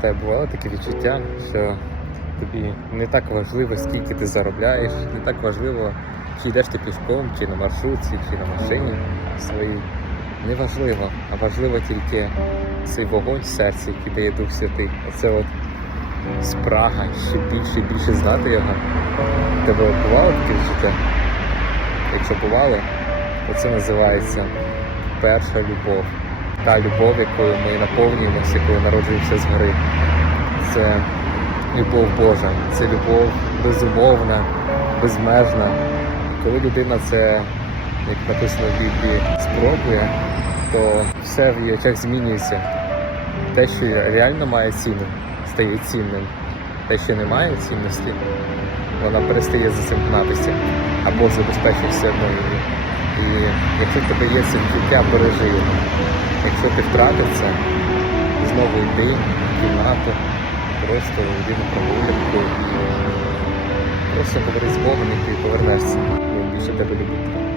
в тебе бувало таке відчуття, що тобі не так важливо, скільки ти заробляєш, не так важливо, чи йдеш ти пішком, чи на маршрутці, чи на машині своїй. Не важливо, а важливо тільки цей вогонь в серці, який дає Дух Святий. Оце от спрага ще більше і більше знати його. Тебе бувало таке відчуття? Якщо бувало, то це називається перша любов. Та любов, якою ми наповнюємося, коли народжуємося згори. Це любов Божа, це любов безумовна, безмежна. Коли людина це, як написано в Біблії, спробує, то все в її очах змінюється. Те, що реально має ціну, стає цінним. Те, що не має цінності, вона перестає за цим гнатися або забезпечує все одно її. І якщо в тебе є відчуття, бережи його. Якщо ти втратив це, знову йди в кімнату, просто йди прогулянку просто говори з Богом, і ти повернешся. Він більше тебе любить.